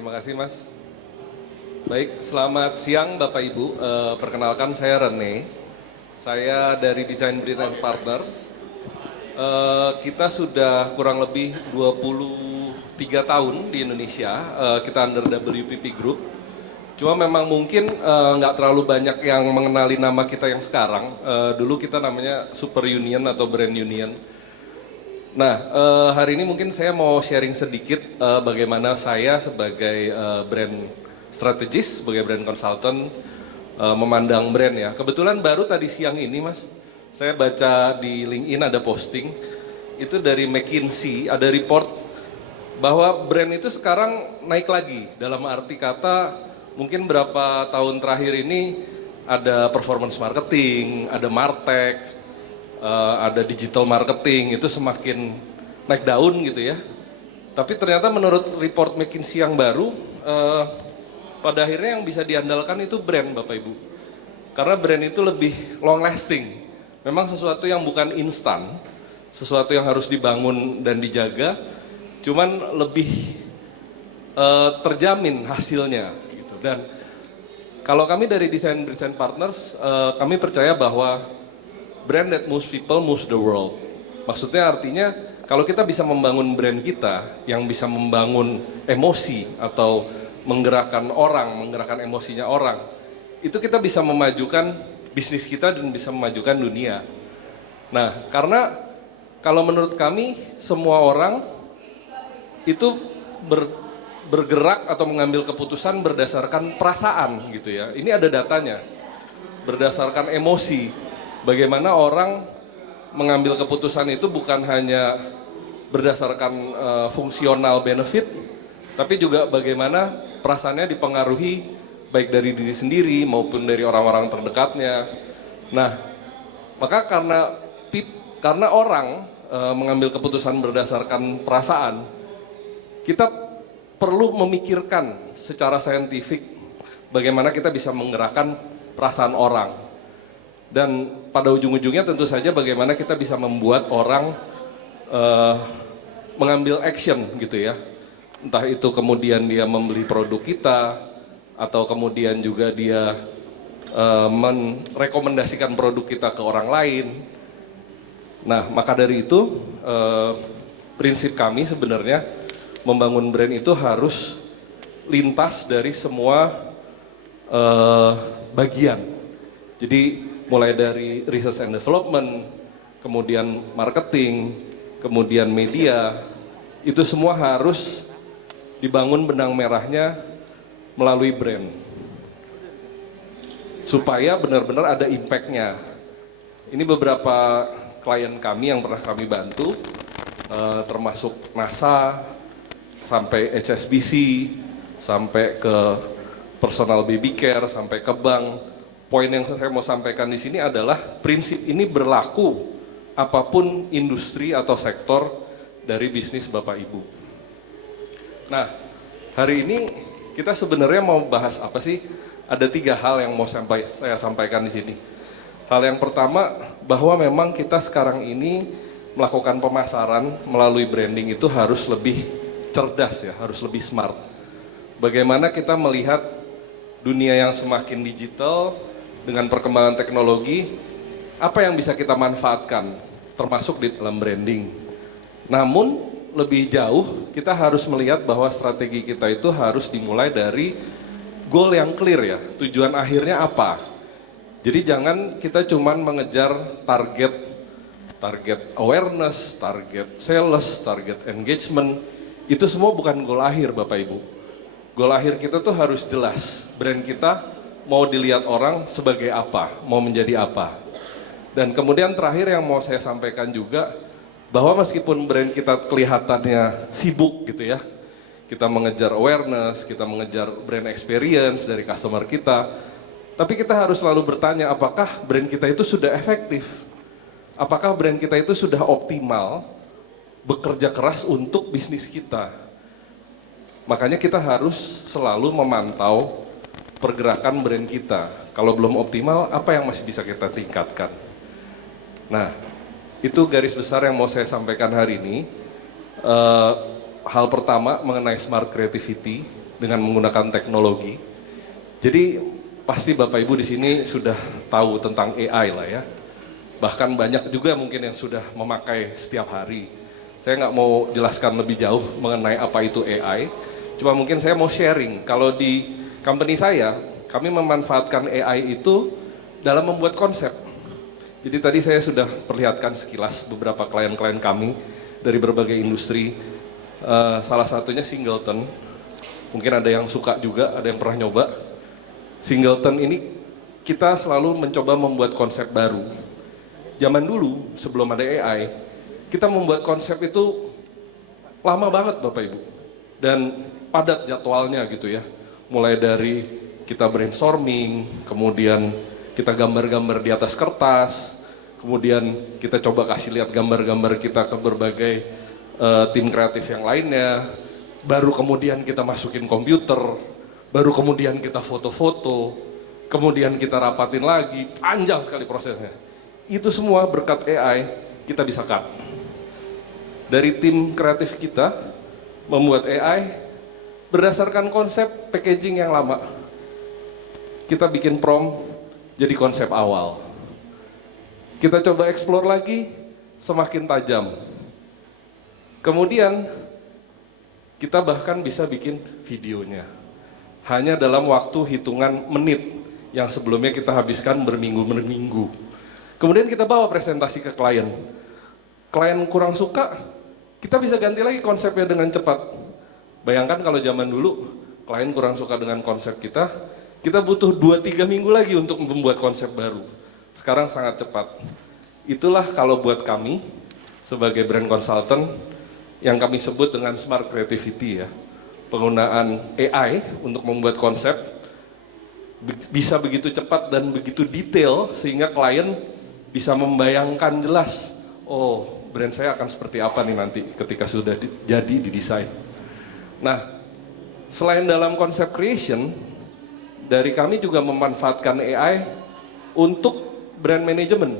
Terima kasih Mas. Baik, selamat siang Bapak Ibu. Perkenalkan saya Rene. Saya dari Design Brit and Partners. Kita sudah kurang lebih 23 tahun di Indonesia. Kita under WPP Group. Cuma memang mungkin nggak terlalu banyak yang mengenali nama kita yang sekarang. Dulu kita namanya Super Union atau Brand Union. Nah, hari ini mungkin saya mau sharing sedikit bagaimana saya sebagai brand strategis, sebagai brand consultant memandang brand ya. Kebetulan baru tadi siang ini Mas, saya baca di LinkedIn ada posting, itu dari McKinsey, ada report bahwa brand itu sekarang naik lagi. Dalam arti kata, mungkin berapa tahun terakhir ini ada performance marketing, ada martech, ada digital marketing, itu semakin naik daun gitu ya. Tapi ternyata menurut report McKinsey yang baru, pada akhirnya yang bisa diandalkan itu brand Bapak Ibu. Karena brand itu lebih long lasting. Memang sesuatu yang bukan instan, sesuatu yang harus dibangun dan dijaga, cuman lebih terjamin hasilnya gitu. Dan kalau kami dari Design Brit and Partners, kami percaya bahwa brand that moves people moves the world. Maksudnya artinya kalau kita bisa membangun brand kita yang bisa membangun emosi atau menggerakkan orang, menggerakkan emosinya orang, itu kita bisa memajukan bisnis kita dan bisa memajukan dunia. Nah, karena kalau menurut kami semua orang itu bergerak atau mengambil keputusan berdasarkan perasaan gitu ya. Ini ada datanya. Berdasarkan emosi. Bagaimana orang mengambil keputusan itu bukan hanya berdasarkan fungsional benefit, tapi juga bagaimana perasaannya dipengaruhi baik dari diri sendiri maupun dari orang-orang terdekatnya. Nah, maka karena orang mengambil keputusan berdasarkan perasaan, kita perlu memikirkan secara saintifik bagaimana kita bisa menggerakkan perasaan orang. Dan pada ujung-ujungnya tentu saja bagaimana kita bisa membuat orang mengambil action gitu ya. Entah itu kemudian dia membeli produk kita, atau kemudian juga dia merekomendasikan produk kita ke orang lain. Nah, maka dari itu prinsip kami sebenarnya membangun brand itu harus lintas dari semua bagian. Jadi mulai dari research and development, kemudian marketing, kemudian media, itu semua harus dibangun benang merahnya melalui brand. Supaya benar-benar ada impact-nya. Ini beberapa klien kami yang pernah kami bantu, termasuk NASA, sampai HSBC, sampai ke personal baby care, sampai ke bank. Poin yang saya mau sampaikan di sini adalah prinsip ini berlaku apapun industri atau sektor dari bisnis Bapak Ibu. Nah, hari ini kita sebenarnya mau bahas apa sih? Ada 3 hal yang mau saya sampaikan di sini. Hal yang pertama, bahwa memang kita sekarang ini melakukan pemasaran melalui branding itu harus lebih cerdas ya, harus lebih smart. Bagaimana kita melihat dunia yang semakin digital dengan perkembangan teknologi, apa yang bisa kita manfaatkan, termasuk di dalam branding. Namun lebih jauh, kita harus melihat bahwa strategi kita itu harus dimulai dari goal yang clear ya, tujuan akhirnya apa. Jadi jangan kita cuman mengejar target awareness, target sales, target engagement, itu semua bukan goal akhir Bapak Ibu. Goal akhir kita tuh harus jelas, brand kita mau dilihat orang sebagai apa, mau menjadi apa. Dan kemudian terakhir yang mau saya sampaikan juga, bahwa meskipun brand kita kelihatannya sibuk gitu ya, kita mengejar awareness, kita mengejar brand experience dari customer kita, tapi kita harus selalu bertanya apakah brand kita itu sudah efektif, apakah brand kita itu sudah optimal bekerja keras untuk bisnis kita. Makanya kita harus selalu memantau pergerakan brand kita. Kalau belum optimal, apa yang masih bisa kita tingkatkan. Nah, itu garis besar yang mau saya sampaikan hari ini. Hal pertama mengenai smart creativity. dengan menggunakan teknologi. Jadi pasti Bapak Ibu di sini sudah tahu tentang AI lah ya. Bahkan banyak juga mungkin yang sudah memakai setiap hari. Saya nggak mau jelaskan lebih jauh mengenai apa itu AI. Cuma mungkin saya mau sharing. Kalau di company saya, kami memanfaatkan AI itu dalam membuat konsep. Jadi tadi saya sudah perlihatkan sekilas beberapa klien-klien kami dari berbagai industri. Salah satunya Singleton. Mungkin ada yang suka juga, ada yang pernah nyoba. Singleton ini kita selalu mencoba membuat konsep baru. Zaman dulu sebelum ada AI, kita membuat konsep itu lama banget Bapak Ibu. Dan padat jadwalnya gitu ya. Mulai dari kita brainstorming, kemudian kita gambar-gambar di atas kertas, kemudian kita coba kasih lihat gambar-gambar kita ke berbagai tim kreatif yang lainnya, baru kemudian kita masukin komputer, baru kemudian kita foto-foto, kemudian kita rapatin lagi, panjang sekali prosesnya. Itu semua berkat AI kita bisa cut. Dari tim kreatif kita membuat AI berdasarkan konsep packaging yang lama. Kita bikin prompt jadi konsep awal. Kita coba explore lagi, semakin tajam. Kemudian, kita bahkan bisa bikin videonya. Hanya dalam waktu hitungan menit, yang sebelumnya kita habiskan berminggu-minggu. Kemudian kita bawa presentasi ke klien. Klien kurang suka, kita bisa ganti lagi konsepnya dengan cepat. Bayangkan kalau zaman dulu, klien kurang suka dengan konsep kita butuh 2-3 minggu lagi untuk membuat konsep baru. Sekarang sangat cepat. Itulah kalau buat kami sebagai brand consultant yang kami sebut dengan smart creativity ya. Penggunaan AI untuk membuat konsep bisa begitu cepat dan begitu detail sehingga klien bisa membayangkan jelas, oh brand saya akan seperti apa nih nanti ketika sudah jadi didesain. Nah, selain dalam konsep creation, dari kami juga memanfaatkan AI untuk brand management.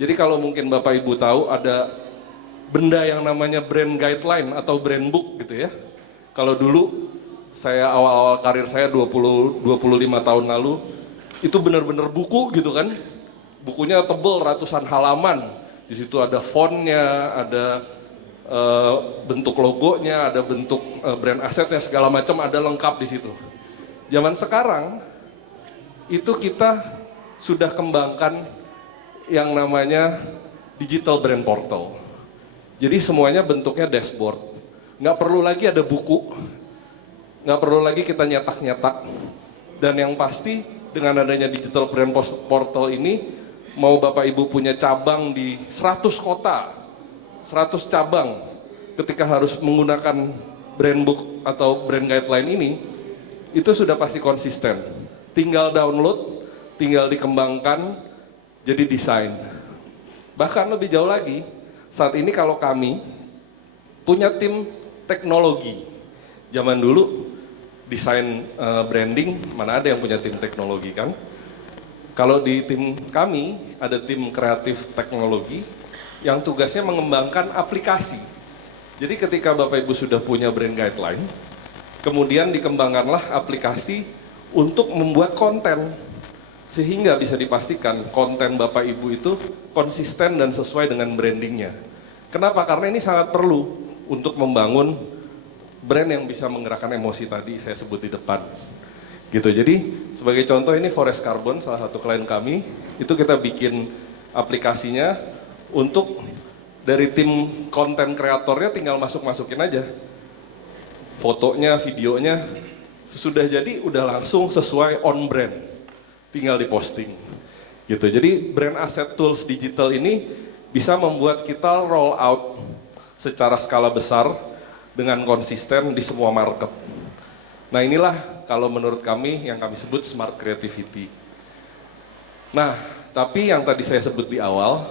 Jadi kalau mungkin Bapak Ibu tahu ada benda yang namanya brand guideline atau brand book gitu ya. Kalau dulu saya awal-awal karir saya 25 tahun lalu, itu benar-benar buku gitu kan. Bukunya tebel ratusan halaman. Di situ ada fontnya, ada bentuk logonya, ada bentuk brand asetnya segala macam ada lengkap di situ. Zaman sekarang itu kita sudah kembangkan yang namanya digital brand portal. Jadi semuanya bentuknya dashboard. Nggak perlu lagi ada buku, nggak perlu lagi kita nyetak-nyetak. Dan yang pasti dengan adanya digital brand portal ini, mau Bapak Ibu punya cabang di 100 kota, 100 cabang, ketika harus menggunakan brand book atau brand guideline ini, itu sudah pasti konsisten. Tinggal download, tinggal dikembangkan, jadi desain. Bahkan lebih jauh lagi, saat ini kalau kami punya tim teknologi. Zaman dulu desain branding, mana ada yang punya tim teknologi kan? Kalau di tim kami, ada tim kreatif teknologi yang tugasnya mengembangkan aplikasi. Jadi ketika Bapak Ibu sudah punya brand guideline, kemudian dikembangkanlah aplikasi untuk membuat konten. Sehingga bisa dipastikan konten Bapak Ibu itu konsisten dan sesuai dengan brandingnya. Kenapa? Karena ini sangat perlu untuk membangun brand yang bisa menggerakkan emosi tadi saya sebut di depan. Gitu. Jadi sebagai contoh ini Forest Carbon, salah satu klien kami, itu kita bikin aplikasinya untuk dari tim konten kreatornya tinggal masukin aja. Fotonya, videonya, sesudah jadi udah langsung sesuai on brand, tinggal diposting gitu. Jadi brand asset tools digital ini bisa membuat kita roll out secara skala besar dengan konsisten di semua market. Nah inilah kalau menurut kami yang kami sebut smart creativity. Nah tapi yang tadi saya sebut di awal,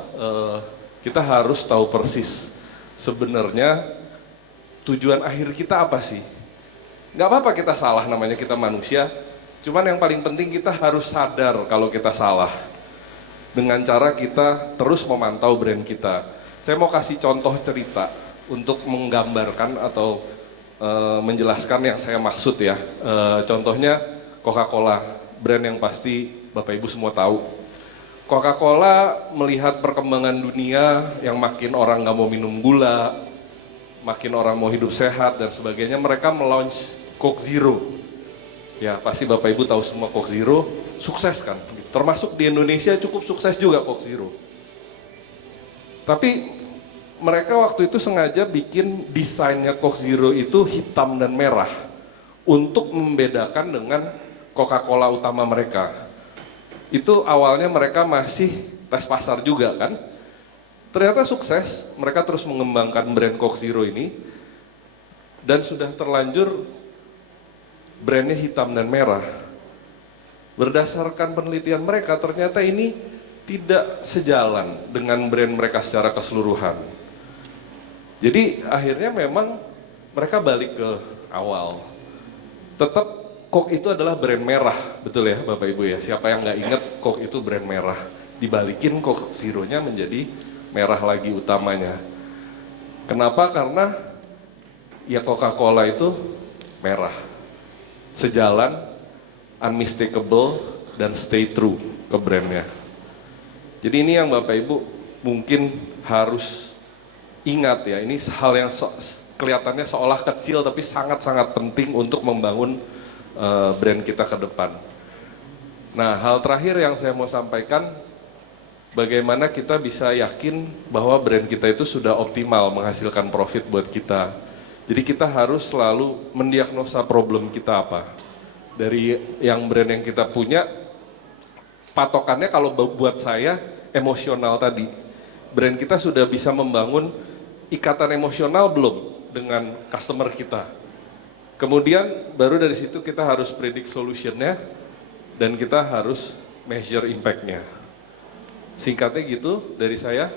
kita harus tahu persis sebenarnya tujuan akhir kita apa sih? Gak apa-apa kita salah, namanya kita manusia. Cuman yang paling penting kita harus sadar kalau kita salah. Dengan cara kita terus memantau brand kita. Saya mau kasih contoh cerita untuk menggambarkan atau menjelaskan yang saya maksud ya. Contohnya Coca-Cola, brand yang pasti Bapak Ibu semua tahu. Coca-Cola melihat perkembangan dunia yang makin orang nggak mau minum gula, makin orang mau hidup sehat dan sebagainya, mereka melaunch Coke Zero. Ya pasti Bapak Ibu tahu semua Coke Zero, sukses kan. Termasuk di Indonesia cukup sukses juga Coke Zero. Tapi mereka waktu itu sengaja bikin desainnya Coke Zero itu hitam dan merah untuk membedakan dengan Coca-Cola utama mereka. Itu awalnya mereka masih tes pasar juga kan. Ternyata sukses, mereka terus mengembangkan brand Coke Zero ini dan sudah terlanjur brandnya hitam dan merah. Berdasarkan penelitian mereka ternyata ini tidak sejalan dengan brand mereka secara keseluruhan. Jadi akhirnya memang mereka balik ke awal. Tetap Coke itu adalah brand merah, betul ya Bapak Ibu ya. Siapa yang nggak ingat Coke itu brand merah. Dibalikin Coke Zero-nya menjadi merah lagi utamanya. Kenapa? Karena ya Coca-Cola itu merah. Sejalan, unmistakable, dan stay true ke brandnya. Jadi ini yang Bapak Ibu mungkin harus ingat ya, ini hal yang kelihatannya seolah kecil tapi sangat-sangat penting untuk membangun brand kita ke depan. Nah, hal terakhir yang saya mau sampaikan, bagaimana kita bisa yakin bahwa brand kita itu sudah optimal menghasilkan profit buat kita. Jadi kita harus selalu mendiagnosa problem kita apa. Dari yang brand yang kita punya, patokannya kalau buat saya emosional tadi. Brand kita sudah bisa membangun ikatan emosional belum dengan customer kita. Kemudian baru dari situ kita harus predict solutionnya dan kita harus measure impact-nya. Singkatnya gitu dari saya.